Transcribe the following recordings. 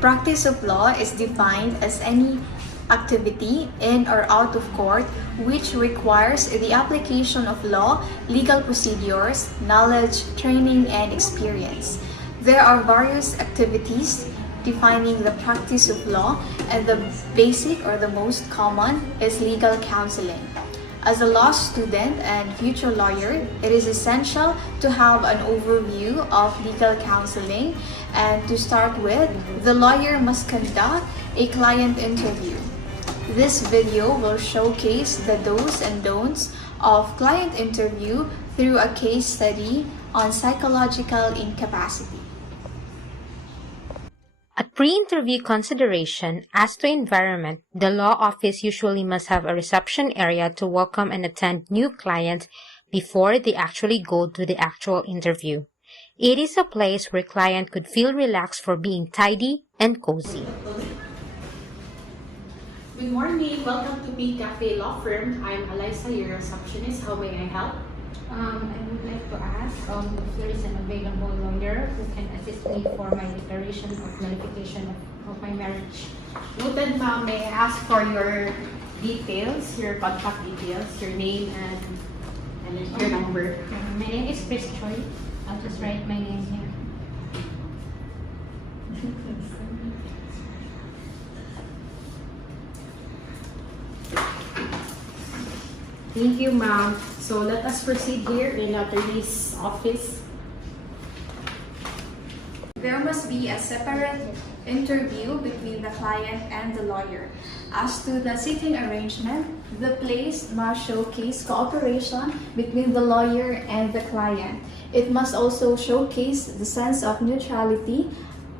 Practice of law is defined as any activity in or out of court which requires the application of law, legal procedures, knowledge, training, and experience. There are various activities defining the practice of law, and the basic or the most common is legal counseling. As a law student and future lawyer, it is essential to have an overview of legal counseling, and to start with, the lawyer must conduct a client interview. This video will showcase the do's and don'ts of client interview through a case study on psychological incapacity. At pre-interview consideration, as to environment, the law office usually must have a reception area to welcome and attend new clients before they actually go to the actual interview. It is a place where client could feel relaxed for being tidy and cozy. Good morning. Welcome to P Cafe Law Firm. I'm Alyssa, your receptionist. How may I help? I would like to ask if there is an available lawyer who can assist me for my declaration of nullification of my marriage. Noted, ma'am. May I ask for your details, your contact details, your name and your number? My name is Chris Choi. I'll just write my name here. Thank you, ma'am. So let us proceed here in attorney's office. There must be a separate interview between the client and the lawyer. As to the seating arrangement, the place must showcase cooperation between the lawyer and the client. It must also showcase the sense of neutrality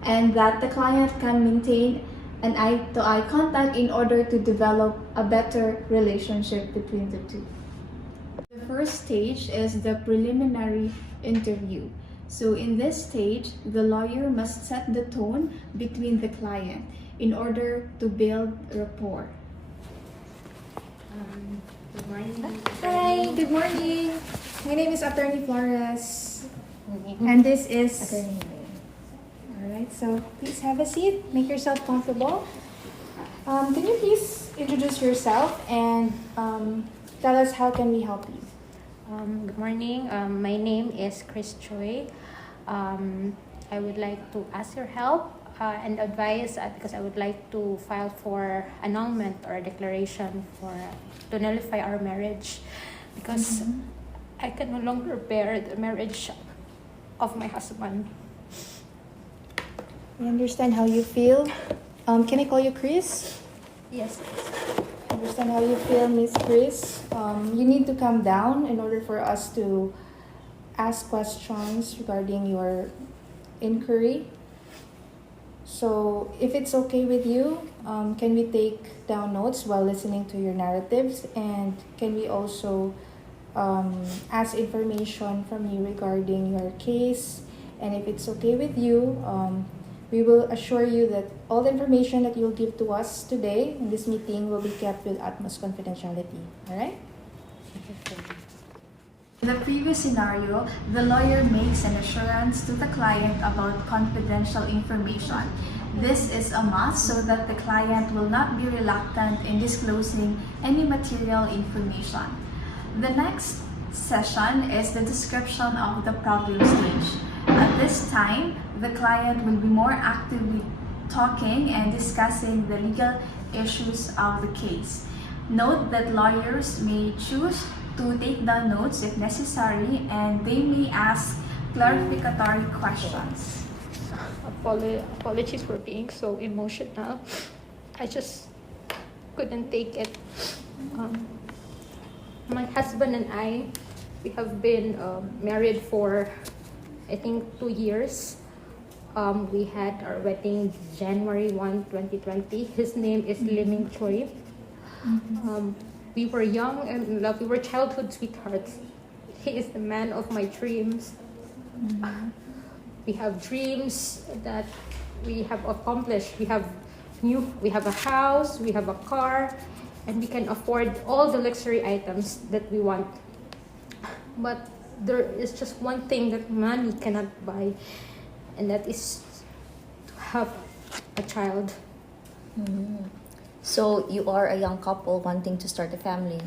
and that the client can maintain an eye-to-eye contact in order to develop a better relationship between the two. The first stage is the preliminary interview. So in this stage, the lawyer must set the tone between the client in order to build rapport. Good morning. Hi, good morning. My name is Attorney Flores, and this is Attorney. Alright, so please have a seat, make yourself comfortable. Can you please introduce yourself and tell us how can we help you? Good morning. My name is Chris Choi. I would like to ask your help and advice because I would like to file for annulment or a declaration to nullify our marriage because I can no longer bear the marriage of my husband. I understand how you feel. Can I call you Chris? Yes. I understand how you feel, Miss Chris. You need to calm down in order for us to ask questions regarding your inquiry. So if it's okay with you, can we take down notes while listening to your narratives, and can we also ask information from you regarding your case? And if it's okay with you, we will assure you that all the information that you'll give to us today in this meeting will be kept with utmost confidentiality. All right? In the previous scenario, the lawyer makes an assurance to the client about confidential information. This is a must so that the client will not be reluctant in disclosing any material information. The next session is the description of the problem stage. At this time, the client will be more actively talking and discussing the legal issues of the case. Note that lawyers may choose to take down notes if necessary, and they may ask clarificatory questions. Apologies for being so emotional. I just couldn't take it. My husband and I, we have been married for I think 2 years. We had our wedding January 1, 2020. His name is Liming Choi. We were young and in love. We were childhood sweethearts. He is the man of my dreams. We have dreams that we have accomplished. We have a house, we have a car, and we can afford all the luxury items that we want. But there is just one thing that money cannot buy, and that is to have a child. So you are a young couple wanting to start a family.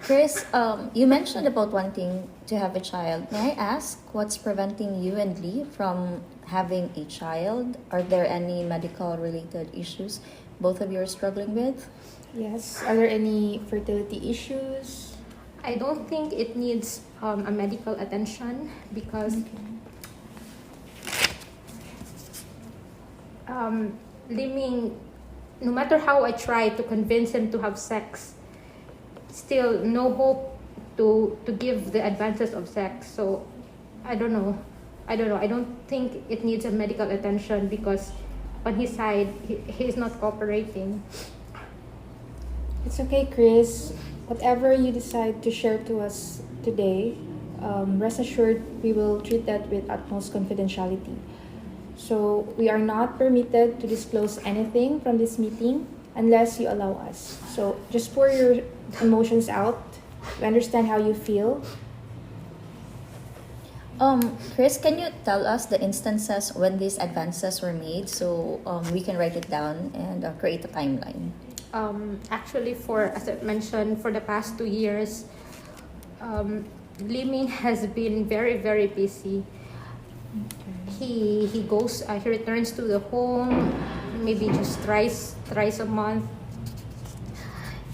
Chris, you mentioned about wanting to have a child. May I ask what's preventing you and Lee from having a child? Are there any medical related issues both of you are struggling with? Yes. Are there any fertility issues? I don't think it needs a medical attention because Liming, no matter how I try to convince him to have sex, still no hope to give the advances of sex. So I don't know. I don't think it needs a medical attention because on his side, he's not cooperating. It's okay, Chris. Whatever you decide to share to us today, rest assured we will treat that with utmost confidentiality. So we are not permitted to disclose anything from this meeting unless you allow us. So just pour your emotions out. We understand how you feel. Chris, can you tell us the instances when these advances were made so we can write it down and create a timeline? Actually, as I mentioned, for the past 2 years, Liming has been very, very busy. He returns to the home maybe just thrice a month.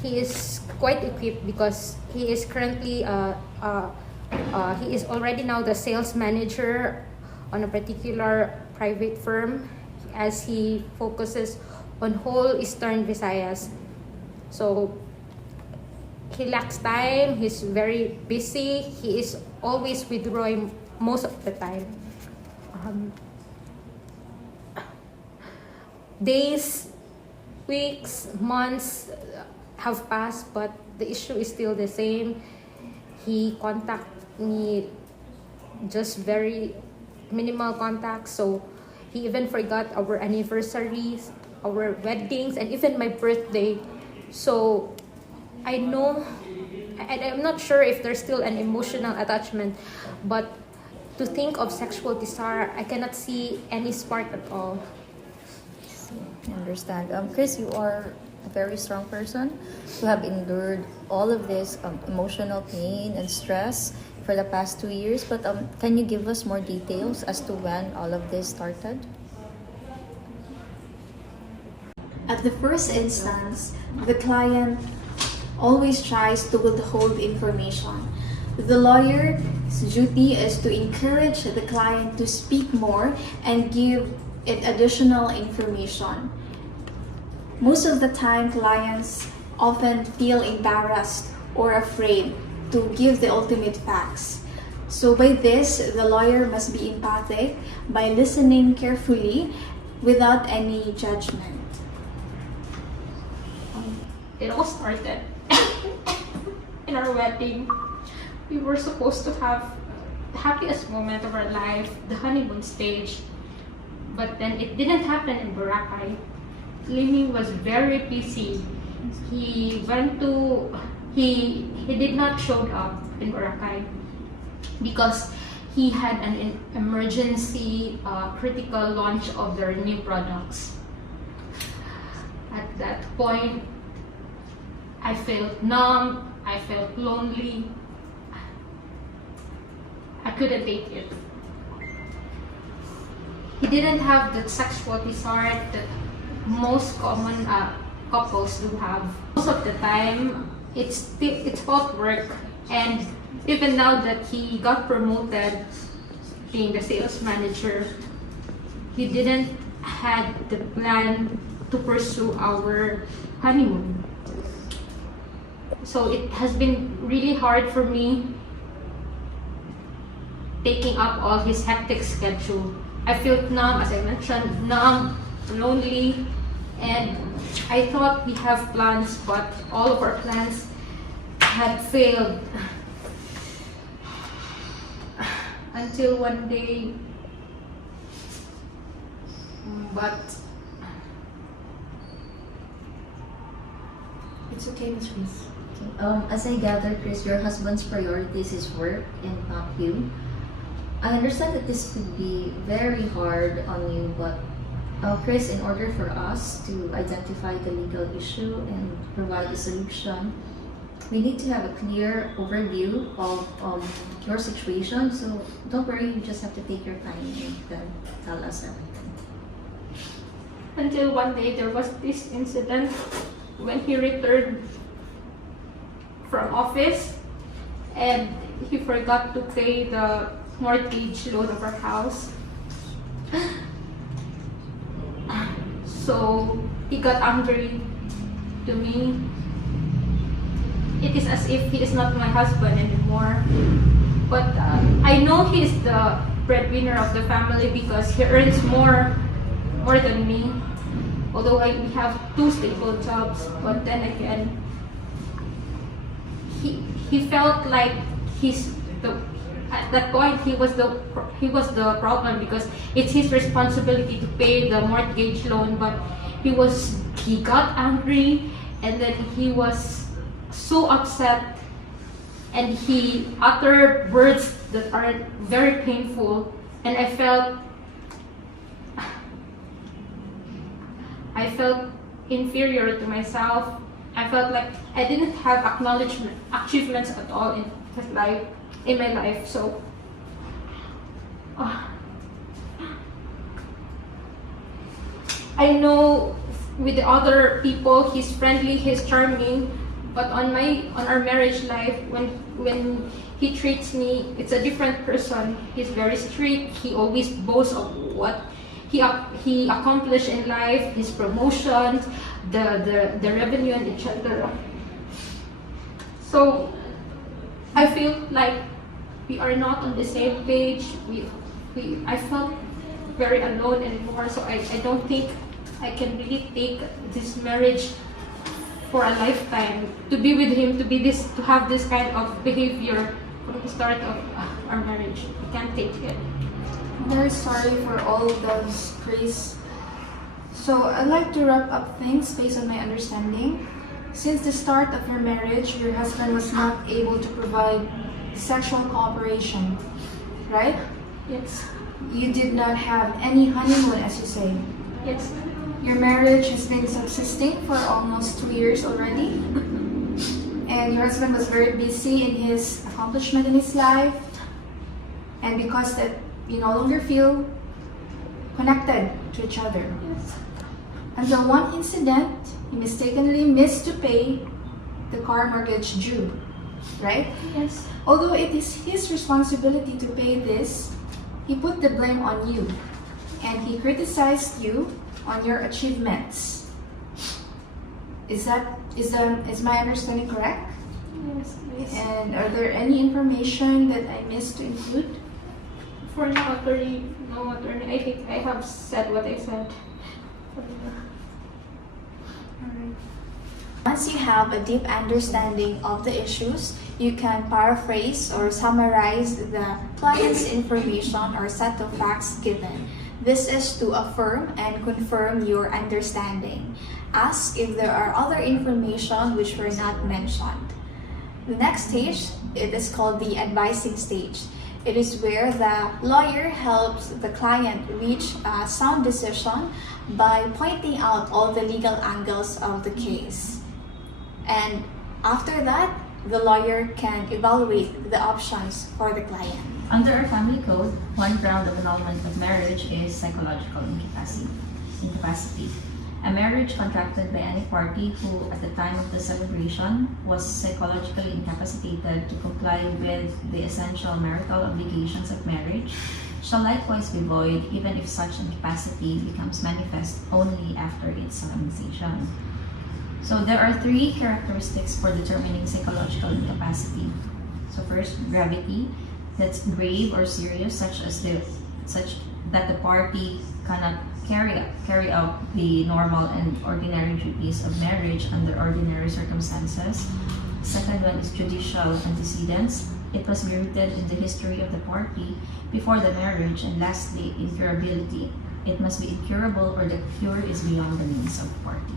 He is quite equipped because he is currently he is already now the sales manager on a particular private firm as he focuses on whole Eastern Visayas. So he lacks time, he's very busy, he is always withdrawing most of the time. Days, weeks, months have passed, but the issue is still the same. He contacts me just very minimal contacts, so he even forgot our anniversaries, our weddings, and even my birthday. So I know, and I'm not sure if there's still an emotional attachment, but to think of sexual desire, I cannot see any spark at all. I understand. Chris, you are a very strong person who have endured all of this emotional pain and stress for the past 2 years. But can you give us more details as to when all of this started? At the first instance, the client always tries to withhold information. The lawyer's duty is to encourage the client to speak more and give it additional information. Most of the time, clients often feel embarrassed or afraid to give the ultimate facts. So by this, the lawyer must be empathic by listening carefully without any judgment. It all started in our wedding. We were supposed to have the happiest moment of our life, the honeymoon stage. But then it didn't happen in Boracay. Liming was very busy. He did not show up in Boracay because he had an emergency critical launch of their new products. At that point, I felt numb, I felt lonely. I couldn't take it. He didn't have the sexual desire that most common couples do have. Most of the time, it's about work, and even now that he got promoted, being the sales manager, he didn't had the plan to pursue our honeymoon. So it has been really hard for me taking up all his hectic schedule. I felt numb, as I mentioned, numb, lonely, and I thought we have plans, but all of our plans had failed. Until one day, but It's okay, Ms. Reese. As I gather, Chris, your husband's priorities is work and not you. I understand that this could be very hard on you, but Chris, in order for us to identify the legal issue and provide a solution, we need to have a clear overview of your situation. So don't worry, you just have to take your time and then tell us everything. Until one day there was this incident when he returned from office and he forgot to pay the mortgage loan of our house. So he got angry to me. It is as if he is not my husband anymore. But I know he is the breadwinner of the family because he earns more than me. Although we have 2 stable jobs, but then again, he felt like at that point he was the problem because it's his responsibility to pay the mortgage loan. But he got angry and then he was so upset and he uttered words that are very painful, and I felt inferior to myself. I felt like I didn't have achievements at all in my life. So I know with the other people he's friendly, he's charming, but on our marriage life, when he treats me, it's a different person. He's very strict. He always boasts of what he accomplished in life, his promotions, the revenue, and etc. So I feel like we are not on the same page. I felt very alone anymore. So I don't think I can really take this marriage for a lifetime. To be with him, to have this kind of behavior from the start of our marriage, I can't take it. Very sorry for all those, Chris. So I'd like to wrap up things based on my understanding. Since the start of your marriage, your husband was not able to provide sexual cooperation, right? Yes. You did not have any honeymoon, as you say. Yes. Your marriage has been subsisting for almost 2 years already. And your husband was very busy in his accomplishment in his life. And because that you no longer feel connected to each other. Yes. Until one incident, he mistakenly missed to pay the car mortgage due, right? Yes. Although it is his responsibility to pay this, he put the blame on you, and he criticized you on your achievements. Is my understanding correct? Yes, please. And are there any information that I missed to include? For now, attorney, no attorney. I think I have said what I said. Alright. Once you have a deep understanding of the issues, you can paraphrase or summarize the client's information or set of facts given. This is to affirm and confirm your understanding. Ask if there are other information which were not mentioned. The next stage, it is called the advising stage. It is where the lawyer helps the client reach a sound decision by pointing out all the legal angles of the case. And after that, the lawyer can evaluate the options for the client. Under our family code, one ground of annulment of marriage is psychological incapacity. A marriage contracted by any party who, at the time of the celebration, was psychologically incapacitated to comply with the essential marital obligations of marriage shall likewise be void even if such incapacity becomes manifest only after its solemnization. So there are 3 characteristics for determining psychological incapacity. So first, gravity, that's grave or serious, such that the party cannot carry out the normal and ordinary duties of marriage under ordinary circumstances. Second one is judicial antecedents. It must be rooted in the history of the party before the marriage. And lastly, incurability. It must be incurable or the cure is beyond the means of the party.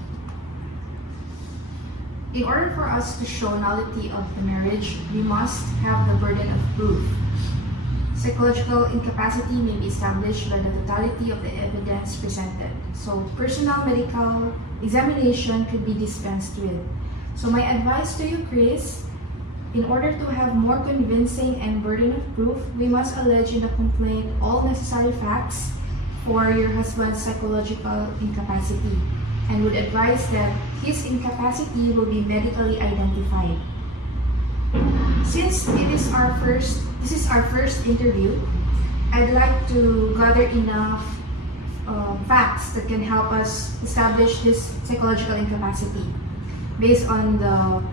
In order for us to show nullity of the marriage, we must have the burden of proof. Psychological incapacity may be established by the totality of the evidence presented. So personal medical examination could be dispensed with. So my advice to you, Chris, in order to have more convincing and burden of proof, we must allege in the complaint all necessary facts for your husband's psychological incapacity, and would advise that his incapacity will be medically identified. Since this is our first interview, I'd like to gather enough facts that can help us establish this psychological incapacity based on the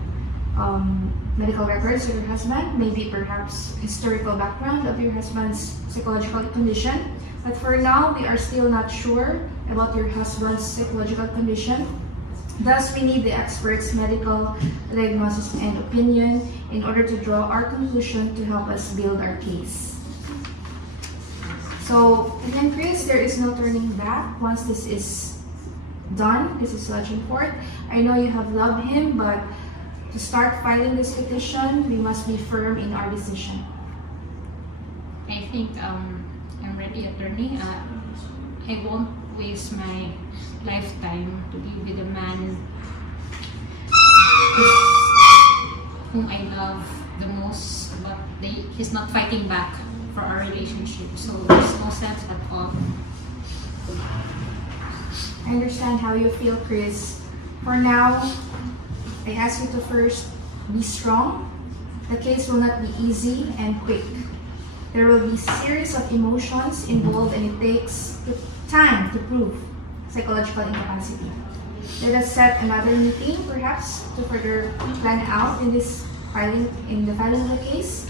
medical records of your husband, maybe perhaps historical background of your husband's psychological condition. But for now, we are still not sure about your husband's psychological condition. Thus, we need the expert's medical diagnosis and opinion in order to draw our conclusion to help us build our case. So, again, Chris, there is no turning back once this is done. This is lodged in court. I know you have loved him, but to start filing this petition, we must be firm in our decision. I think I'm ready, attorney. I won't waste my lifetime to be with a man whom I love the most, but he's not fighting back for our relationship. So there's no sense at all. I understand how you feel, Chris. For now, I ask you to first be strong. The case will not be easy and quick. There will be series of emotions involved, and it takes time to prove psychological incapacity. Let us set another meeting, perhaps, to further plan out in the filing of the case.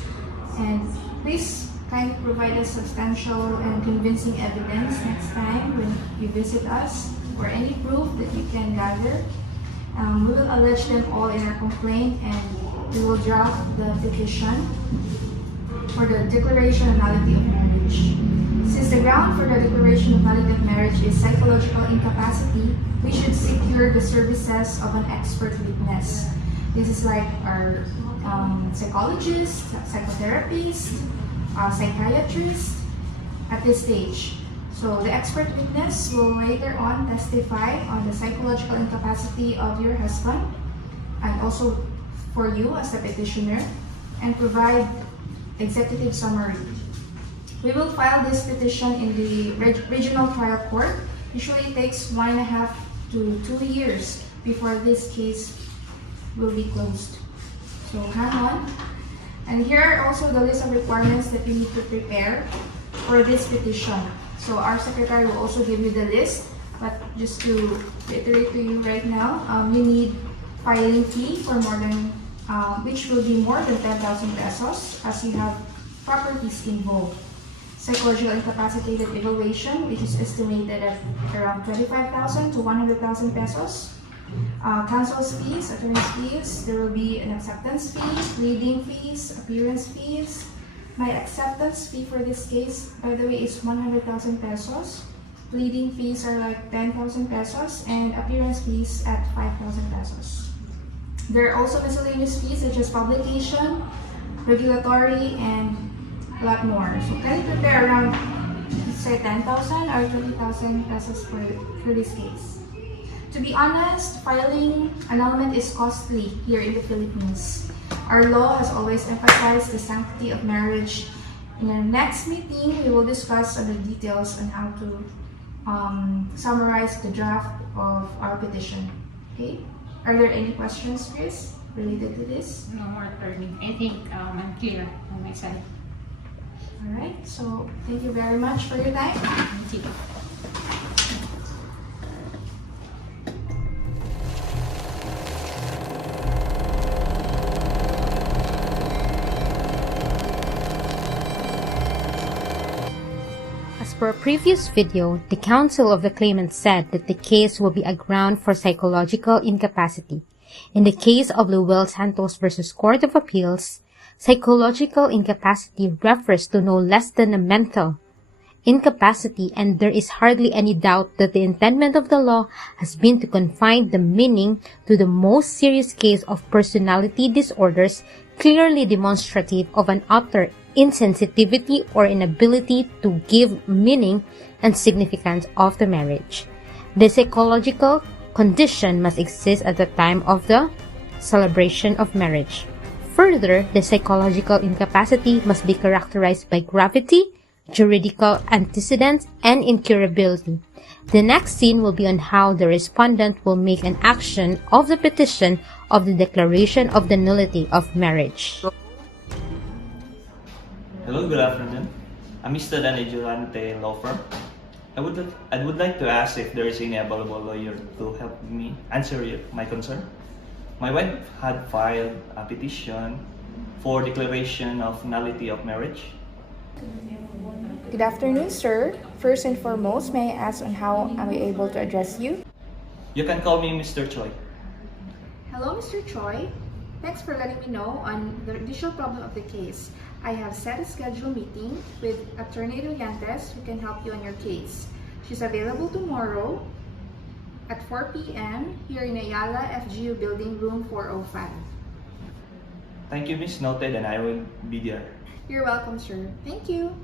And please kindly provide us substantial and convincing evidence next time when you visit us, or any proof that you can gather. We will allege them all in our complaint, and we will draft the petition for the declaration of nullity of marriage. Since the ground for the declaration of nullity of marriage is psychological incapacity, we should secure the services of an expert witness. This is like our psychologist, psychotherapist, psychiatrist at this stage. So the expert witness will later on testify on the psychological incapacity of your husband, and also for you as the petitioner, and provide executive summary. We will file this petition in the regional trial court. Usually it takes 1.5 to 2 years before this case will be closed. So hang on. And here are also the list of requirements that you need to prepare for this petition. So our secretary will also give you the list, but just to reiterate to you right now, you need filing fee for more than, which will be more than 10,000 pesos as you have properties involved. Psychological incapacitated evaluation, which is estimated at around 25,000 to 100,000 pesos. Counsel's fees, attorney's fees, there will be an acceptance fee, pleading fees, appearance fees. My acceptance fee for this case, by the way, is 100,000 pesos. Pleading fees are like 10,000 pesos, and appearance fees at 5,000 pesos. There are also miscellaneous fees such as publication, regulatory, and a lot more. So can you prepare around, say, 10,000 or 20,000 pesos for this case? To be honest, filing annulment is costly here in the Philippines. Our law has always emphasized the sanctity of marriage. In our next meeting, we will discuss other details on how to summarize the draft of our petition. Okay? Are there any questions, Chris, related to this? No more, attorney. I think I'm clear on my side. All right. So thank you very much for your time. Thank you. As per a previous video, the counsel of the claimant said that the case will be a ground for psychological incapacity. In the case of Luel Santos versus Court of Appeals, psychological incapacity refers to no less than a mental incapacity, and there is hardly any doubt that the intendment of the law has been to confine the meaning to the most serious case of personality disorders clearly demonstrative of an utter insensitivity or inability to give meaning and significance of the marriage. The psychological condition must exist at the time of the celebration of marriage. Further, the psychological incapacity must be characterized by gravity, juridical antecedents, and incurability. The next scene will be on how the respondent will make an action of the petition of the declaration of the nullity of marriage. Hello, good afternoon. I'm Mr. Danny Durante Law Firm. I would like to ask if there is any available lawyer to help me answer my concern. My wife had filed a petition for declaration of nullity of marriage. Good afternoon, sir. First and foremost, may I ask on how am I able to address you? You can call me Mr. Choi. Hello, Mr. Choi. Thanks for letting me know on the initial problem of the case. I have set a scheduled meeting with Attorney Brillantes who can help you on your case. She's available tomorrow at 4 p.m. here in Ayala FGU Building Room 405. Thank you, Miss. Noted, and I will be there. You're welcome, sir. Thank you.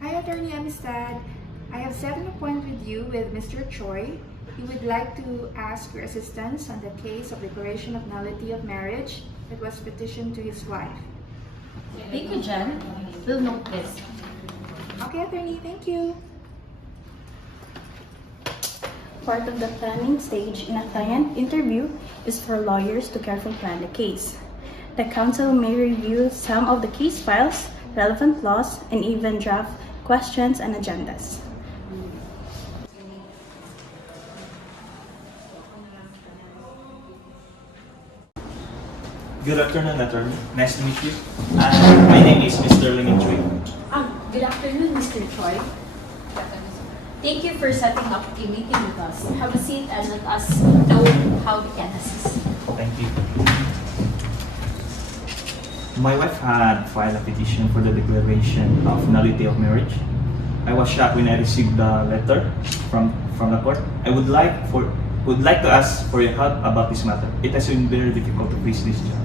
Hi, Attorney Amistad. I have set an appointment with you with Mr. Choi. He would like to ask your assistance on the case of declaration of nullity of marriage that was petitioned to his wife. Thank you, Jen. We'll note this. Okay, Attorney, thank you. Part of the planning stage in a client interview is for lawyers to carefully plan the case. The counsel may review some of the case files, relevant laws, and even draft questions and agendas. Good afternoon, attorney. Nice to meet you. My name is Mr. Ling Choi. Good afternoon, Mr. Choi. Thank you for setting up a meeting with us. Have a seat and let us know how we can assist. Thank you. My wife had filed a petition for the declaration of nullity of marriage. I was shocked when I received the letter from the court. I would like to ask for your help about this matter. It has been very difficult to face this job.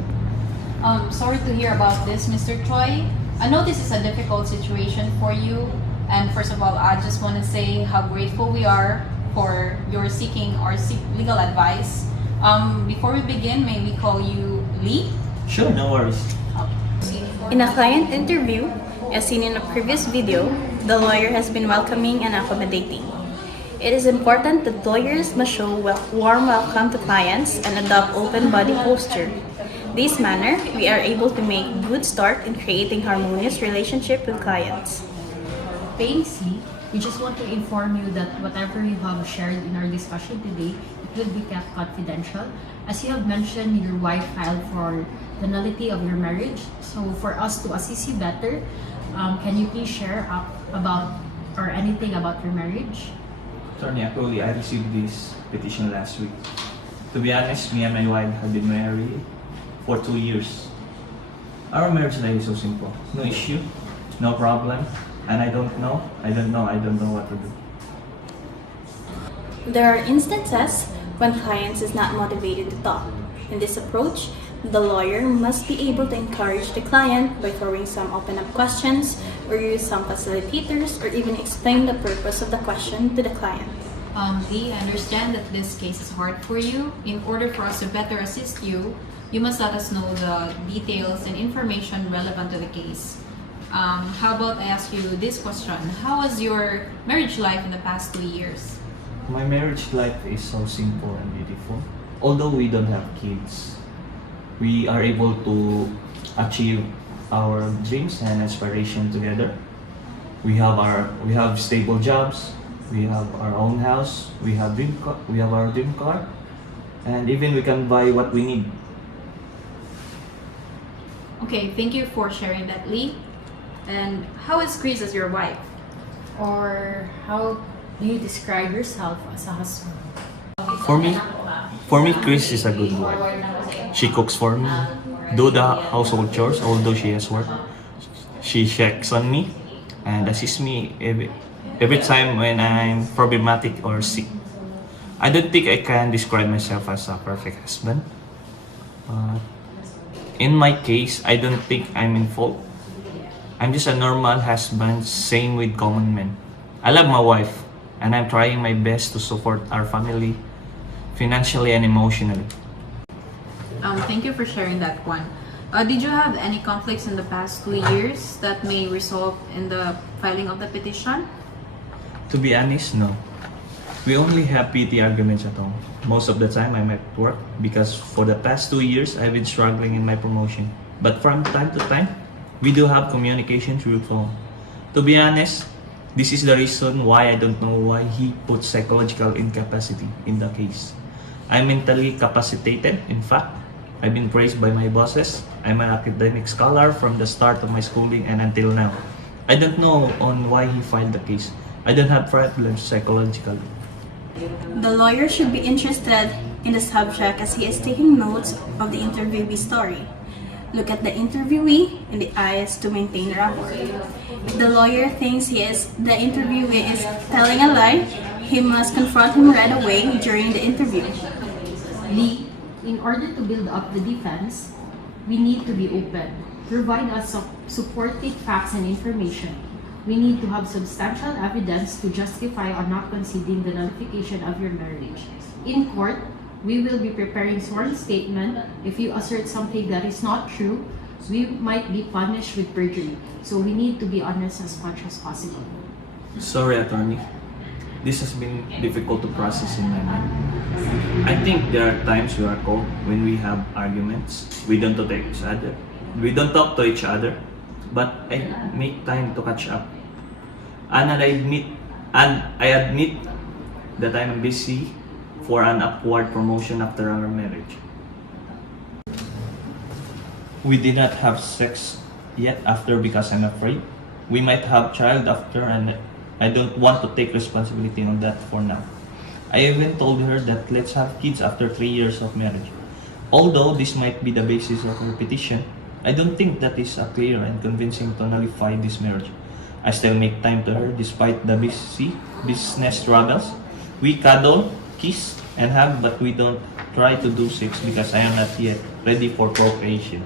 Sorry to hear about this, Mr. Choi. I know this is a difficult situation for you. And first of all, I just want to say how grateful we are for your seeking our legal advice. Before we begin, may we call you Lee? Sure, no worries. In a client interview, as seen in a previous video, the lawyer has been welcoming and accommodating. It is important that lawyers must show warm welcome to clients and adopt open body posture. This manner, we are able to make good start in creating harmonious relationship with clients. Thanks, Lee. We just want to inform you that whatever you have shared in our discussion today, it will be kept confidential. As you have mentioned, your wife filed for the nullity of your marriage. So for us to assist you better, can you please share about or anything about your marriage? Attorney, actually, I received this petition last week. To be honest, me and my wife have been married for 2 years. Our marriage life is so simple. No issue, no problem, and I don't know what to do. There are instances when clients is not motivated to talk. In this approach, the lawyer must be able to encourage the client by throwing some open-up questions or use some facilitators or even explain the purpose of the question to the client. Lee, I understand that this case is hard for you. In order for us to better assist you, you must let us know the details and information relevant to the case. How about I ask you this question? How was your marriage life in the past 2 years? My marriage life is so simple and beautiful. Although we don't have kids, we are able to achieve our dreams and aspiration together. We have stable jobs, we have our own house, we have our dream car, and even we can buy what we need. Okay, thank you for sharing that, Lee. And how is Chris as your wife? Or how do you describe yourself as a husband? For me, Chris is a good wife. She cooks for me, do the household chores, although she has work. She checks on me and assists me every time when I'm problematic or sick. I don't think I can describe myself as a perfect husband. Uh, in my case, I don't think I'm in fault. I'm just a normal husband, same with common men. I love my wife, and I'm trying my best to support our family financially and emotionally. Thank you for sharing that one. Did you have any conflicts in the past 2 years that may result in the filing of the petition? To be honest, no. We only have petty arguments at home. Most of the time I'm at work because for the past 2 years I've been struggling in my promotion. But from time to time, we do have communication through phone. To be honest, this is the reason why I don't know why he put psychological incapacity in the case. I'm mentally capacitated. In fact, I've been praised by my bosses. I'm an academic scholar from the start of my schooling and until now. I don't know on why he filed the case. I don't have problems psychologically. The lawyer should be interested in the subject as he is taking notes of the interviewee's story. Look at the interviewee in the eyes to maintain rapport. If the lawyer thinks the interviewee is telling a lie, he must confront him right away during the interview. Lee, in order to build up the defense, we need to be open. Provide us supporting facts and information. We need to have substantial evidence to justify or not conceding the nullification of your marriage. In court, we will be preparing sworn statement. If you assert something that is not true, we might be punished with perjury. So we need to be honest as much as possible. Sorry, attorney. This has been difficult to process in my mind. I think there are times we are cold when we have arguments. We don't talk to each other. But I make time to catch up. And I admit that I'm busy for an upward promotion after our marriage. We did not have sex yet after because I'm afraid. We might have child after and I don't want to take responsibility on that for now. I even told her that let's have kids after 3 years of marriage. Although this might be the basis of her petition, I don't think that is a clear and convincing to nullify this marriage. I still make time to her despite the busy business struggles. We cuddle, kiss, and hug, but we don't try to do sex because I am not yet ready for procreation.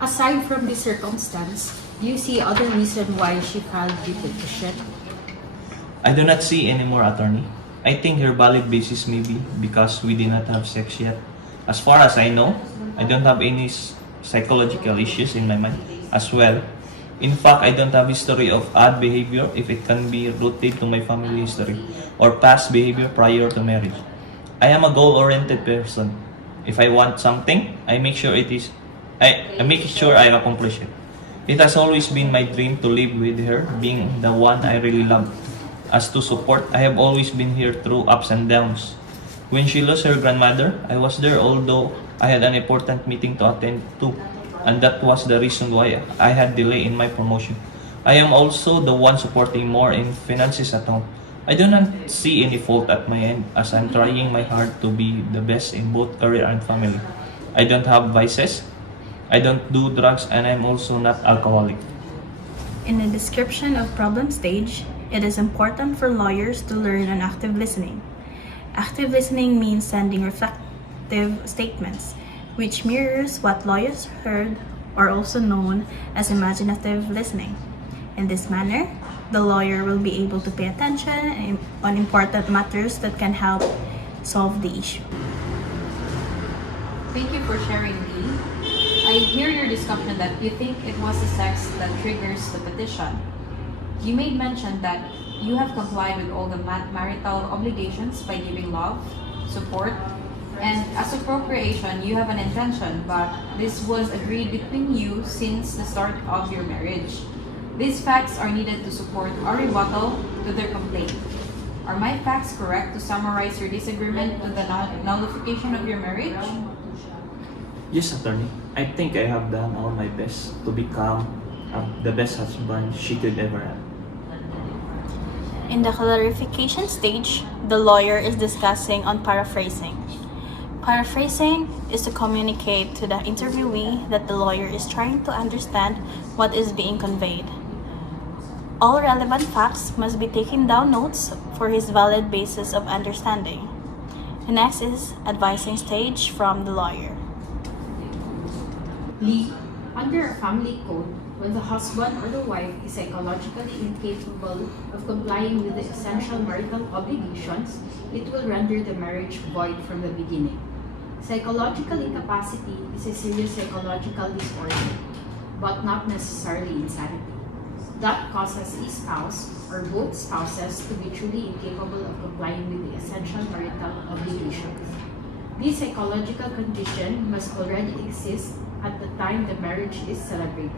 Aside from this circumstance, do you see other reason why she filed the petition? I do not see any more, attorney. I think her valid basis may be because we did not have sex yet. As far as I know, I don't have any psychological issues in my mind as well. In fact, I don't have history of odd behavior if it can be rooted to my family history or past behavior prior to marriage. I am a goal-oriented person. If I want something, I make sure I accomplish it. It has always been my dream to live with her, being the one I really love. As to support, I have always been here through ups and downs. When she lost her grandmother, I was there although I had an important meeting to attend to, and that was the reason why I had delay in my promotion. I am also the one supporting more in finances at home. I do not see any fault at my end as I'm trying my hard to be the best in both career and family. I don't have vices, I don't do drugs, and I'm also not alcoholic. In the description of problem stage, it is important for lawyers to learn on active listening. Active listening means sending reflective statements, which mirrors what lawyers heard, or also known as imaginative listening. In this manner, the lawyer will be able to pay attention on important matters that can help solve the issue. Thank you for sharing, Lee. I hear your discussion that you think it was the sex that triggers the petition. You made mention that you have complied with all the marital obligations by giving love, support, and as of procreation, you have an intention, but this was agreed between you since the start of your marriage. These facts are needed to support a rebuttal to their complaint. Are my facts correct to summarize your disagreement with the nullification of your marriage? Yes, attorney. I think I have done all my best to become the best husband she could ever have. In the clarification stage, the lawyer is discussing on paraphrasing. Paraphrasing is to communicate to the interviewee that the lawyer is trying to understand what is being conveyed. All relevant facts must be taken down notes for his valid basis of understanding. The next is advising stage from the lawyer. Lee, under a family code, when the husband or the wife is psychologically incapable of complying with the essential marital obligations, it will render the marriage void from the beginning. Psychological incapacity is a serious psychological disorder, but not necessarily insanity. That causes a spouse or both spouses to be truly incapable of complying with the essential marital obligations. This psychological condition must already exist at the time the marriage is celebrated.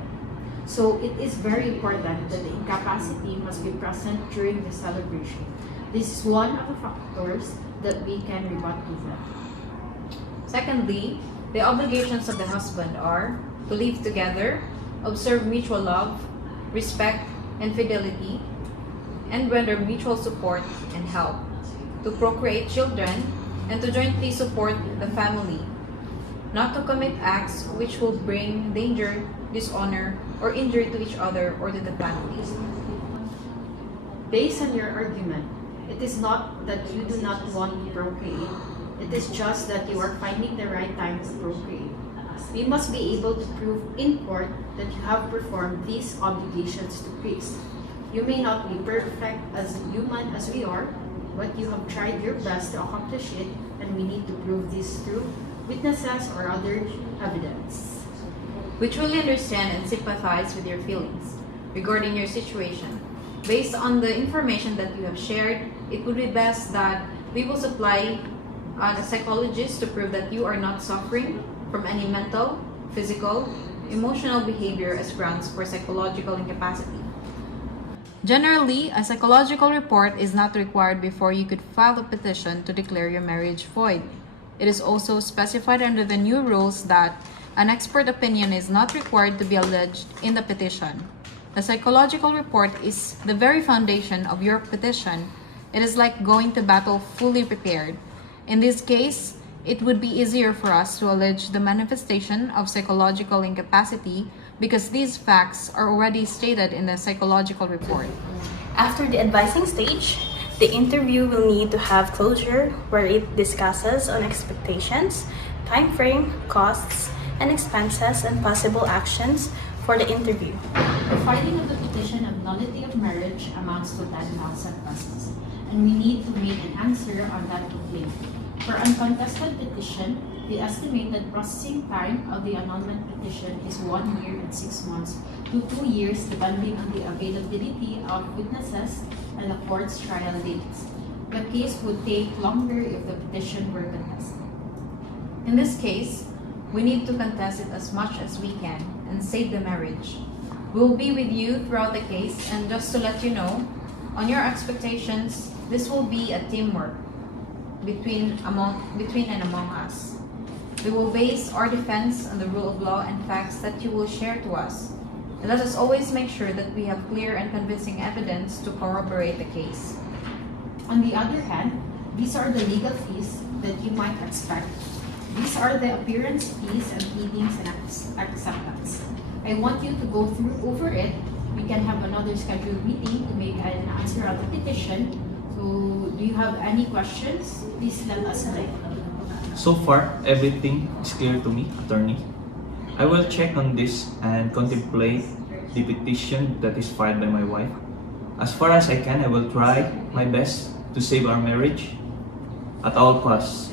So it is very important that the incapacity must be present during the celebration. This is one of the factors that we can rebut with them. Secondly, the obligations of the husband are to live together, observe mutual love, respect, and fidelity, and render mutual support and help, to procreate children, and to jointly support the family, not to commit acts which will bring danger, dishonor, or injury to each other or to the families. Based on your argument, it is not that you do not want to procreate, it is just that you are finding the right time to procreate. We must be able to prove in court that you have performed these obligations to Christ. You may not be perfect as human as we are, but you have tried your best to accomplish it, and we need to prove this through witnesses or other evidence. We truly understand and sympathize with your feelings regarding your situation. Based on the information that you have shared, it would be best that we will supply a psychologist to prove that you are not suffering from any mental, physical, emotional behavior as grounds for psychological incapacity. Generally, a psychological report is not required before you could file a petition to declare your marriage void. It is also specified under the new rules that an expert opinion is not required to be alleged in the petition. The psychological report is the very foundation of your petition. It is like going to battle fully prepared. In this case, it would be easier for us to allege the manifestation of psychological incapacity because these facts are already stated in the psychological report. After the advising stage, the interview will need to have closure where it discusses on expectations, time frame, costs, and expenses and possible actions for the interview. The filing of the petition of nullity of marriage amounts to 10,000 pesos, and we need to make an answer on that complaint. For uncontested petition, the estimated processing time of the annulment petition is 1 year and 6 months to 2 years depending on the availability of witnesses and the court's trial dates. The case would take longer if the petition were contested. In this case, we need to contest it as much as we can and save the marriage. We will be with you throughout the case, and just to let you know, on your expectations, this will be a teamwork between and among us. We will base our defense on the rule of law and facts that you will share to us. And let us always make sure that we have clear and convincing evidence to corroborate the case. On the other hand, these are the legal fees that you might expect. These are the appearance fees and pleadings and acceptance. I want you to go over it. We can have another scheduled meeting to make an answer on the petition. So, do you have any questions? Please let us know. So far, everything is clear to me, attorney. I will check on this and contemplate the petition that is filed by my wife. As far as I can, I will try my best to save our marriage at all costs.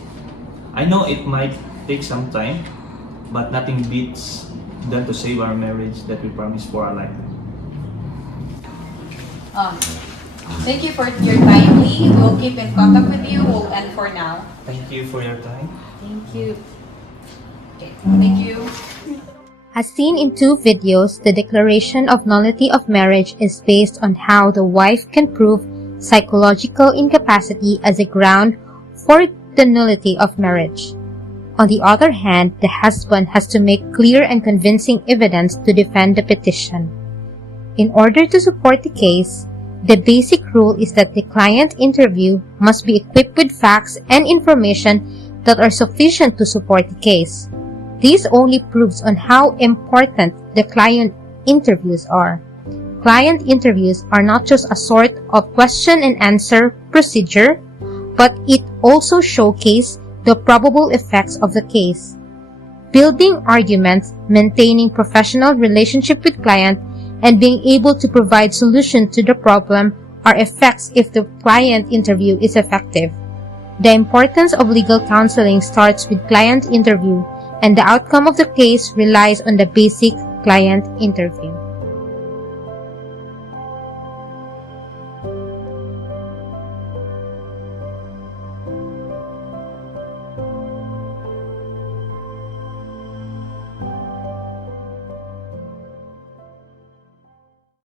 I know it might take some time, but nothing beats than to save our marriage that we promised for our life. Thank you for your time, Lee. We'll keep in contact with you. We'll end for now. Thank you for your time. Thank you. Okay, thank you. As seen in 2 videos, the declaration of nullity of marriage is based on how the wife can prove psychological incapacity as a ground for the nullity of marriage. On the other hand, the husband has to make clear and convincing evidence to defend the petition. In order to support the case, the basic rule is that the client interview must be equipped with facts and information that are sufficient to support the case. This only proves on how important the client interviews are. client interviews are not just a sort of question and answer procedure, but it also showcases the probable effects of the case. Building arguments, maintaining professional relationship with client, and being able to provide solution to the problem are effects if the client interview is effective. The importance of legal counseling starts with client interview, and the outcome of the case relies on the basic client interview.